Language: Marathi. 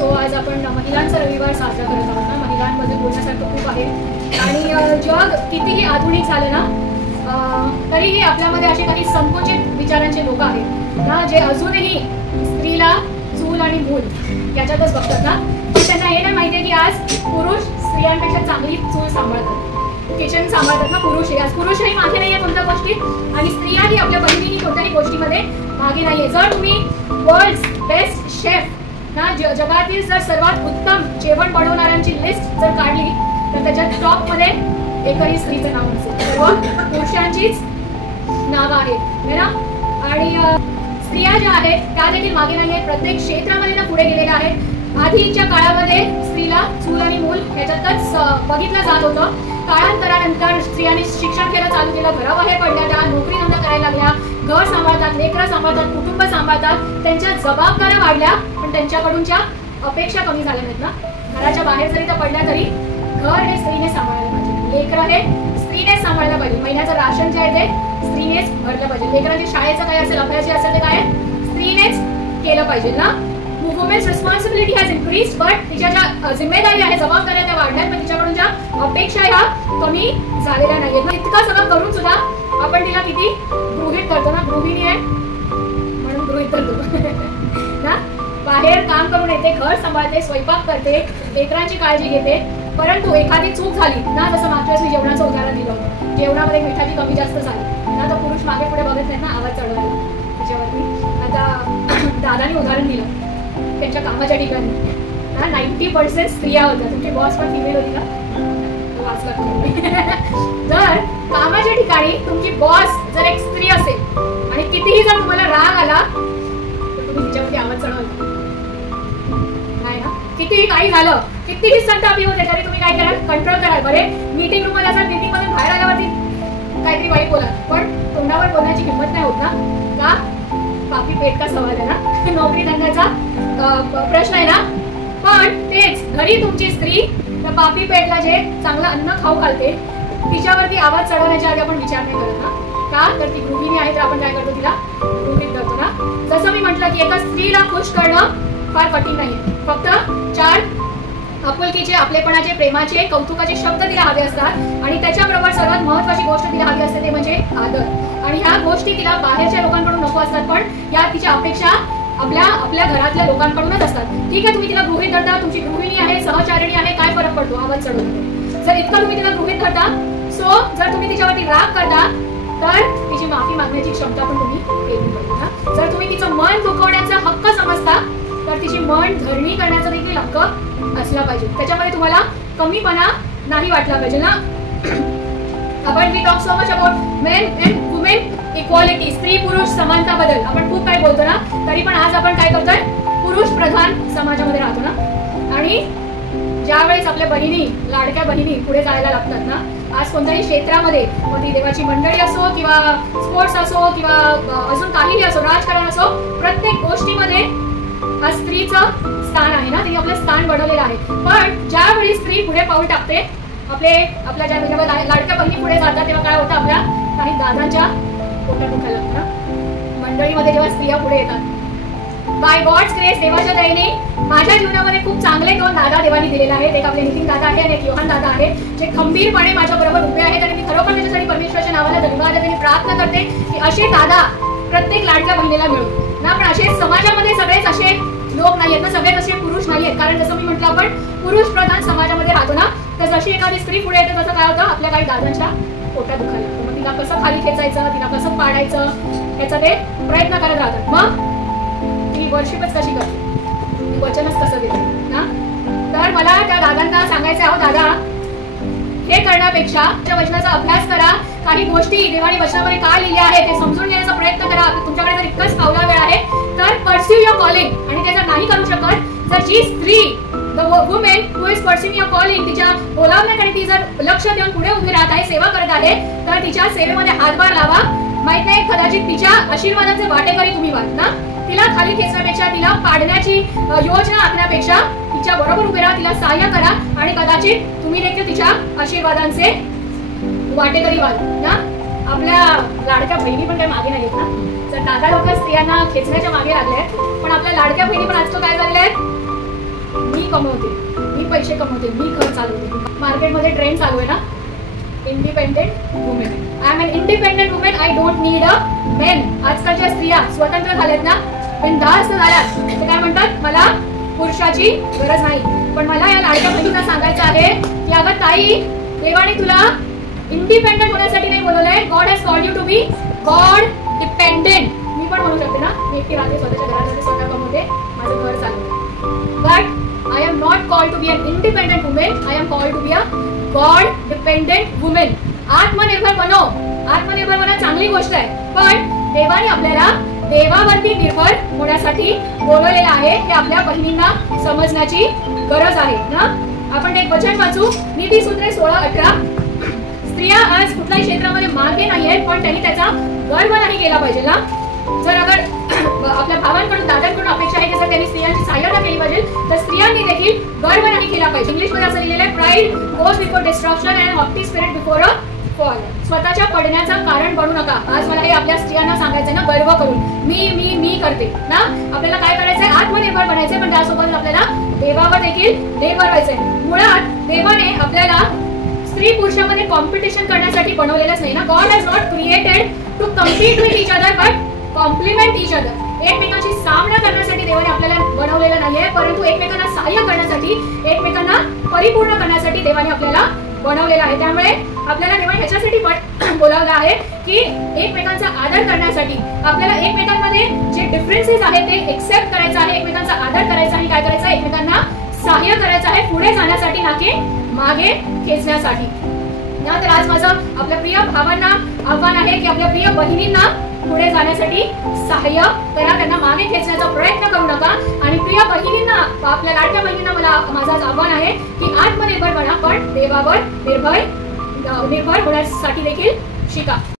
सो आज आपण महिलांचा रविवार साजरा करत आहोत ना. महिलांमध्ये बोलण्यासारखं खूप आहे आणि जग कितीही आधुनिक झालं ना तरीही आपल्यामध्ये असे काही संकुचित विचारांचे लोक आहेत ना जे अजूनही स्त्रीला चूल आणि मूल याच्यातच बघतात ना. त्यांना हे नाही माहिती आहे की आज पुरुष स्त्रियांपेक्षा चांगली चूल सांभाळतात, किचन सांभाळतात ना पुरुषही. आज पुरुषही मागे नाही आहे कोणत्या गोष्टीत आणि स्त्रियाही आपल्या बहिणीही कोणत्याही गोष्टीमध्ये मागे नाही आहे. जर तुम्ही वर्ल्ड्स बेस्ट शेफ ना जगातील जर सर्वात उत्तम जेवण बनवणाऱ्यांची लिस्ट जर काढली तर त्याच्यात टॉपमध्ये एकही स्त्रीचं नाव नसेल, सर्व पुरुषांचीच नावं आहेत ना. आणि स्त्रिया ज्या आहेत त्या देखील मागे नाही आहेत, प्रत्येक क्षेत्रामध्ये ना पुढे गेलेल्या आहेत. आधीच्या काळामध्ये स्त्रीला चूल आणि मूल ह्याच्यातच बघितलं जात होतं. काळांतरानंतर स्त्रियांनी शिक्षण केलं चालू केलं, घराबाहेर पडल्या, त्या नोकरी धंदा करायला लागल्या, घर सांभाळतात, लेकरं सांभाळतात, कुटुंब सांभाळतात, त्यांच्या जबाबदाऱ्या वाढल्या पण त्यांच्याकडूनच्या अपेक्षा कमी झाल्या नाहीत ना. घराच्या बाहेर जरी त्या पडल्या तरी घर हे स्त्रीने सांभाळायला पाहिजे, लेकरं हे स्त्रीनेच सांभाळायला पाहिजे, महिन्याचं राशन जे आहे ते स्त्रीनेच भरलं पाहिजे, लेकरांची शाळेचं काय असेल अभ्यास जे असेल ते काय स्त्रीनेच केलं पाहिजे ना. Women's responsibility has increased but तिच्या ज्या जिम्मेदारी आहे, जबाबदाऱ्या त्या वाढल्यात पण तिच्याकडून ज्या अपेक्षा ह्या कमी झालेल्या नाहीयेत. इतकं सगळं करून सुद्धा आपण तिला किती गृहीत करतो ना, गृहिणी आहे म्हणून गृहीत करतो ना. बाहेर काम करून येते, घर सांभाळते, स्वयंपाक करते, लेकरांची काळजी घेते, परंतु एखादी चूक झाली ना, जसं मागच्या वेळेस मी जेवणाचं उदाहरण दिलं होतं, जेवणामध्ये मिठाची कमी जास्त झाली ना तर पुरुष मागे पुढे बघत नाहीत ना, आवाज चढवायला त्याच्यावरती. आता दादाने उदाहरण दिलं त्यांच्या कामाच्या ठिकाणी ना 90% स्त्रिया होत्या. तुमची बॉस पण फिमेल होती का? जर कामाच्या ठिकाणी तुमची बॉस जर एक स्त्री असेल आणि कितीही जर तुम्हाला राग आला तर तुम्ही तिच्यावरती आवाज चढवता नाही ना. कितीही काही झालं, कितीही संतापी होते तरी तुम्ही काय कराल, कंट्रोल कराल. बरे मीटिंग रूममध्ये असाल, मीटिंग मधून बाहेर आल्यावरती काहीतरी वाईट बोला पण तोंडावर बोलण्याची हिंमत नाही होत ना. का? पापी पेट का सवाल आहे ना, नोकरी धंद्याचा प्रश्न आहे ना. पण तेच घरी तुमची स्त्री त्या पापी पेटला जे चांगलं अन्न खाऊ घालते तिच्यावरती आवाज चढवण्याच्या आधी आपण विचार नाही करत ना. का? तर ती गृहिणी आहे तर आपण काय करतो, तिला गृहीत धरतो ना. जसं मी म्हटलं की एका स्त्रीला खुश करणं फार कठीण नाहीये, फक्त 4 आपुलकीचे, आपलेपणाचे, प्रेमाचे, कौतुकाचे शब्द तिला हवे असतात आणि त्याच्याबरोबर सर्वात महत्त्वाची गोष्ट तिला हवी असते ते म्हणजे आदर. आणि ह्या गोष्टी तिला बाहेरच्या लोकांकडून नको असतात पण या तिच्या अपेक्षा आपल्या घरातल्या लोकांकडूनच असतात. ठीक आहे, तुम्ही तिला गृहीत धरता, तुमची गृहिणी आहे, सहचारिणी आहे, काय फरक पडतो आवाज चढवून. जर इतकं तुम्ही तिला गृहीत धरता सो जर तुम्ही तिच्यावरती राग करता तर तिची माफी मागण्याची क्षमता पण तुम्ही केली पाहिजे ना. जर तुम्ही तिचं मन दुखवण्याचा हक्क समजता तर तिची मन धरणी करण्याचा देखील हक्क असला पाहिजे. त्याच्यामध्ये तुम्हाला कमीपणा नाही वाटला पाहिजे ना. आपण we talk so much about men and women equality, स्त्री पुरुष समानता बद्दल आपण खूप काही बोलतो ना, तरी पण आज आपण काय करतोय, पुरुष प्रधान समाजामध्ये राहतो ना. आणि ज्यावेळेस आपल्या बहिणी, लाडक्या बहिणी पुढे जायला लागतात ना, आज कोणत्याही क्षेत्रामध्ये, मग ती देवाची मंडळी असो किंवा स्पोर्ट्स असो किंवा अजून काहीही असो, राजकारण असो, प्रत्येक गोष्टीमध्ये आज स्त्रीचं स्थान आहे ना, तिने आपलं स्थान बनवलेलं आहे. पण ज्यावेळी स्त्री पुढे पाऊल टाकते, आपल्या जेव्हा लाडक्या बहिणी पुढे जातात तेव्हा काय होतं, आपल्या काही दादांच्या पोटात दुखायला लागतं ना. मंडळीमध्ये जेव्हा स्त्रिया पुढे येतात, बाय गॉड्स ग्रेस, देवाच्या दयेने माझ्या जीवनामध्ये खूप चांगले 2 दादा देवानी दिलेले आहेत. एक आपले नितीन दादा आहे आणि एक योहान दादा आहे, जे खंबीरपणे माझ्या बरोबर उभे आहेत आणि मी खरोखर त्याच्यासाठी परमेश्वराच्या नावाला धन्यवाद देते. प्रार्थना करते की असे दादा प्रत्येक लाडक्या बहिणीला मिळो ना. पण असे समाजामध्ये सगळेच असे लोक नाहीयेत ना, सगळेच असे पुरुष नाहीयेत. कारण जसं मी म्हटलं आपण पुरुष प्रधान समाजामध्ये राहतो ना, तर जशी एखादी स्त्री पुढे येते तसं काय होतं, आपल्या काही दादांच्या पोटात दुखायला लागतं. मग तिला कसं खाली खेचायचं, तिला कसं पाडायचं याचा ते प्रयत्न करत राहतात. मग ती वर्शिपच कशी करते, वचनच कसं देते ना. तर मला त्या दादांना सांगायचं आहे, दादा हे करण्यापेक्षा त्या वचनाचा अभ्यास करा, काही गोष्टी देवाने वचनामध्ये काय लिहिल्या आहे ते समजून घेण्याचा प्रयत्न करा. तुमच्याकडे जर इतकंच फावला वेळ आहे तर परस्यू युअर कॉलिंग. आणि ते जर नाही करू शकत, तर जी स्त्री the women who is pursuing your calling, तिच्या बोलावण्याकडे ती जर लक्ष देऊन पुढे उभी राहत आहे, सेवा करत आहे, तर तिच्या सेवेमध्ये हातभार लावा. माहित नाही, कदाचित तिच्या आशीर्वादाचे वाटेकरी तुम्ही व्हाल ना. तिला खाली खेचण्यापेक्षा, तिला पाडण्याची योजना आखण्यापेक्षा तिच्या बरोबर उभे राहा, तिला सहाय्य करा आणि कदाचित तुम्ही देखील तिच्या आशीर्वादांचे वाटेकरी व्हाल ना. आपल्या लाडक्या बहिणी पण काही मागे नाही आहेत ना. दादा लोक स्त्रियांना खेचण्याच्या मागे लागले आहेत, पण आपल्या लाडक्या बहिणी पण आजकाल काय झालेल्या आहेत, कमवते, मी पैसे कमवते, मी घर चालवते. मार्केटमध्ये ट्रेंड चालू आहे ना, independent women. I am an independent women, I don't need a men. आजकालच्या स्त्रिया स्वतंत्र झाल्यात ना, बिनधास्त झाल्यात, ते काय म्हणतात, मला पुरुषाची गरज नाही. पण मला या लाडक्या बहिणीला सांगायचं आहे की अगं ताई, देवाने तुला इंडिपेंडेंट होण्यासाठी नाही बोलवलंय. God has called you to be God dependent. मी पण म्हणू शकते ना, मी एकटी राहते, स्वतःच्या घरामध्ये स्वतः कमवते, माझं घर चालवते. But I am not called to be an independent women, I am called to be a God dependent women. आत्मनिर्भर बनो, आत्मनिर्भर बनणं चांगली गोष्ट आहे, पण देवाने आपल्याला देवावरती निर्भर होण्यासाठी बोलवलेलं आहे. हे आपल्या बहिणींना समजण्याची गरज आहे ना. आपण एक वचन वाचू, नीतिसूत्रे 16:18. स्त्रिया आज कुठल्याही क्षेत्रामध्ये मागे नाही आहेत, पण त्यांनी त्याचा गर्व नाही केला पाहिजे ना. जर अगर आपल्या भावांकडून, दादांकडून अपेक्षा आहे की जर त्यांनी स्त्रियांची सहाय्यता केली पाहिजे, तर स्त्रियांनी देखील गर्व नाही केला पाहिजे. इंग्लिशमध्ये असं लिहिलेलं आहे, pride goes before destruction and haughty spirit before a fall. स्वतःच्या पडण्याचं कारण बनू नका. आज मला हे आपल्या स्त्रियांना सांगायचं ना, गर्व करून मी मी मी करते ना. आपल्याला काय करायचंय, आत्मनिर्भर बनायचंय, पण त्यासोबत आपल्याला देवावर देखील निर्भर व्हायचंय. मुळात देवाने आपल्याला स्त्री पुरुषामध्ये कॉम्पिटिशन करण्यासाठी बनवलेलंच नाही ना. God has not created to compete with each other but complement each other. एकमेकांशी सामना करण्यासाठी देवाने आपल्याला बनवलेलं नाहीये, परंतु एकमेकांना सहाय्य करण्यासाठी, एकमेकांना परिपूर्ण करण्यासाठी देवाने आपल्याला बनवलेलं आहे. त्यामुळे आपल्याला देवाने ह्याच्यासाठी बोलावलं आहे की एकमेकांचा आदर करण्यासाठी, आपल्याला एकमेकांमध्ये जे डिफरन्सेस आहेत ते एक्सेप्ट करायचं आहे, एकमेकांचा आदर करायचा आहे, काय करायचं आहे, एकमेकांना सहाय्य करायचं आहे, पुढे जाण्यासाठी ना की मागे खेचण्यासाठी ना. तर आज माझं आपल्या प्रिय भावांना आव्हान आहे की आपल्या प्रिय बहिणींना पुढे जाण्यासाठी सहाय्य करा, त्यांना मागे खेचण्याचा प्रयत्न करू नका. आणि प्रिय बहिणींना, आपल्या लाडक्या बहिणींना मला माझं आव्हान आहे की आत्मनिर्भर बना, पण देवावर निर्भर होण्यासाठी देखील शिका.